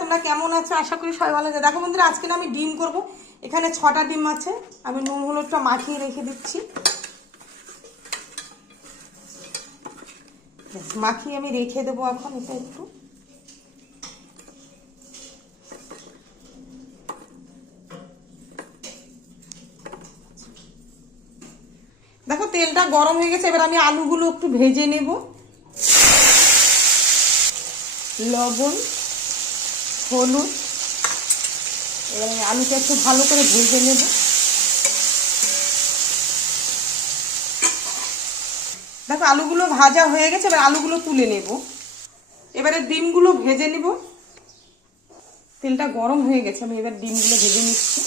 তোমরা কেমন আছো? আশা করি সবাই ভালো আছে। দেখো বন্ধুরা, আজকে আমি ডিম করব। এখানে 6টা ডিম আছে। আমি নুন হলুদটা মাখিয়ে রেখে দিচ্ছি। মাখিয়ে আমি রেখে দেবো এখন এটা একটু। দেখো তেলটা গরম হয়ে গেছে। এবার আমি আলুগুলো একটু ভেজে নেব। লবণ, হলুদ, এবার আমি আলুটা একটু ভালো করে ভেজে নেব। দেখো আলুগুলো ভাজা হয়ে গেছে। এবার আলুগুলো তুলে নেব। এবারে ডিমগুলো ভেজে নেব। তেলটা গরম হয়ে গেছে, আমি এবার ডিমগুলো ভেজে নিচ্ছি।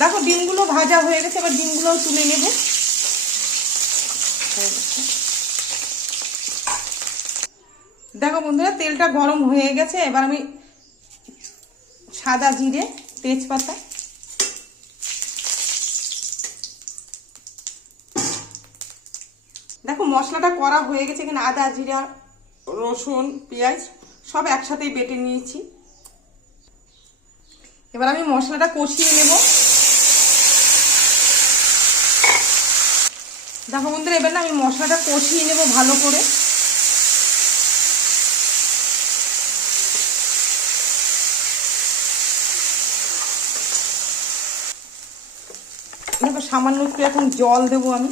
দেখো ডিমগুলো ভাজা হয়ে গেছে। এবার ডিমগুলো তুলে নেব। দেখো বন্ধুরা, তেলটা গরম হয়ে গেছে। এবার আমি সাদা জিরে, তেজপাতা, দেখো মশলাটা করা হয়ে গেছে। এখানে আদা, জিরা, রসুন, পেঁয়াজ সব একসাথেই বেটে নিয়েছি। এবার আমি মশলাটা কষিয়ে নেব। দেখো বন্ধুরা, এবার না আমি মশলাটা কষিয়ে নেব ভালো করে। দেখো সামান্য একটু এখন জল দেবো আমি।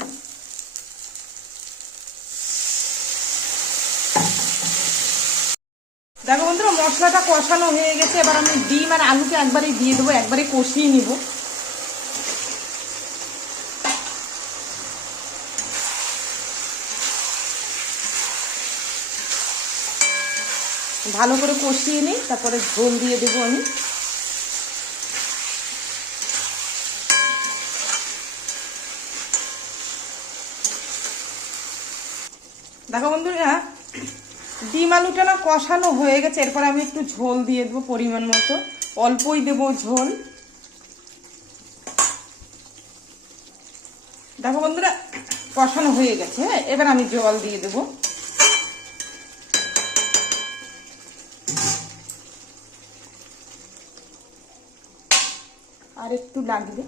দেখো বন্ধুরা, মশলাটা কষানো হয়ে গেছে। এবার আমি ডিম আর আলুকে একবারেই দিয়ে দেবো, একবারে কষিয়ে নিব। ভালো করে কষিয়ে নিই, তারপরে ঝোল দিয়ে দেবো আমি। দেখো বন্ধুরা, ডিম আলুটা না কষানো হয়ে গেছে। এরপর আমি একটু ঝোল দিয়ে দেবো পরিমাণ মতো। অল্পই দেবো ঝোল। দেখো বন্ধুরা, কষানো হয়ে গেছে। এবার আমি জল দিয়ে দেবো। আর একটু লাগবে।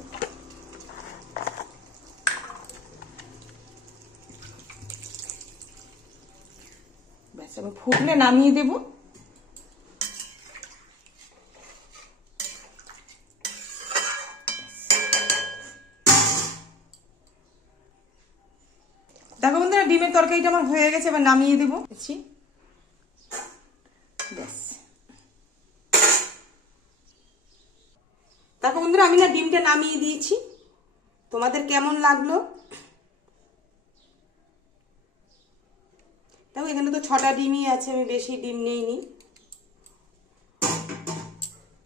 ব্যাস, আমি ফুটলে নামিয়ে দেবো। দেখো বন্ধুরা, ডিমের তরকারিটা আমার হয়ে গেছে। এবার নামিয়ে দেবো। ব্যাস, দেখো বন্ধুরা, আমি না ডিমটা নামিয়ে দিয়েছি। তোমাদের কেমন লাগলো? দেখো এখানে তো 6টা ডিমই আছে, আমি বেশি ডিম নেইনি।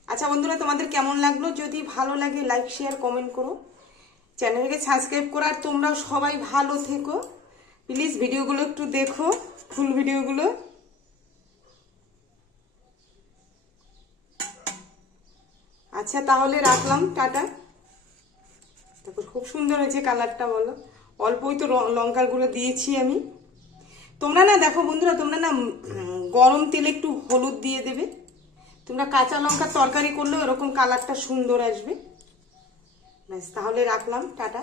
আচ্ছা বন্ধুরা, তোমাদের কেমন লাগলো? যদি ভালো লাগে লাইক, শেয়ার, কমেন্ট করো। চ্যানেলকে সাবস্ক্রাইব করো। আর তোমরাও সবাই ভালো থেকো। প্লিজ ভিডিওগুলো একটু দেখো, ফুল ভিডিওগুলো। আচ্ছা তাহলে রাখলাম, টাটা। দেখো খুব সুন্দর হয়েছে কালারটা, বলো। অল্পই তো লঙ্কার গুঁড়ো দিয়েছি আমি। তোমরা না দেখো বন্ধুরা, তোমরা না গরম তেলে একটু হলুদ দিয়ে দেবে। তোমরা কাঁচা লঙ্কার তরকারি করলেও এরকম কালারটা সুন্দর আসবে। ব্যাস, তাহলে রাখলাম, টাটা।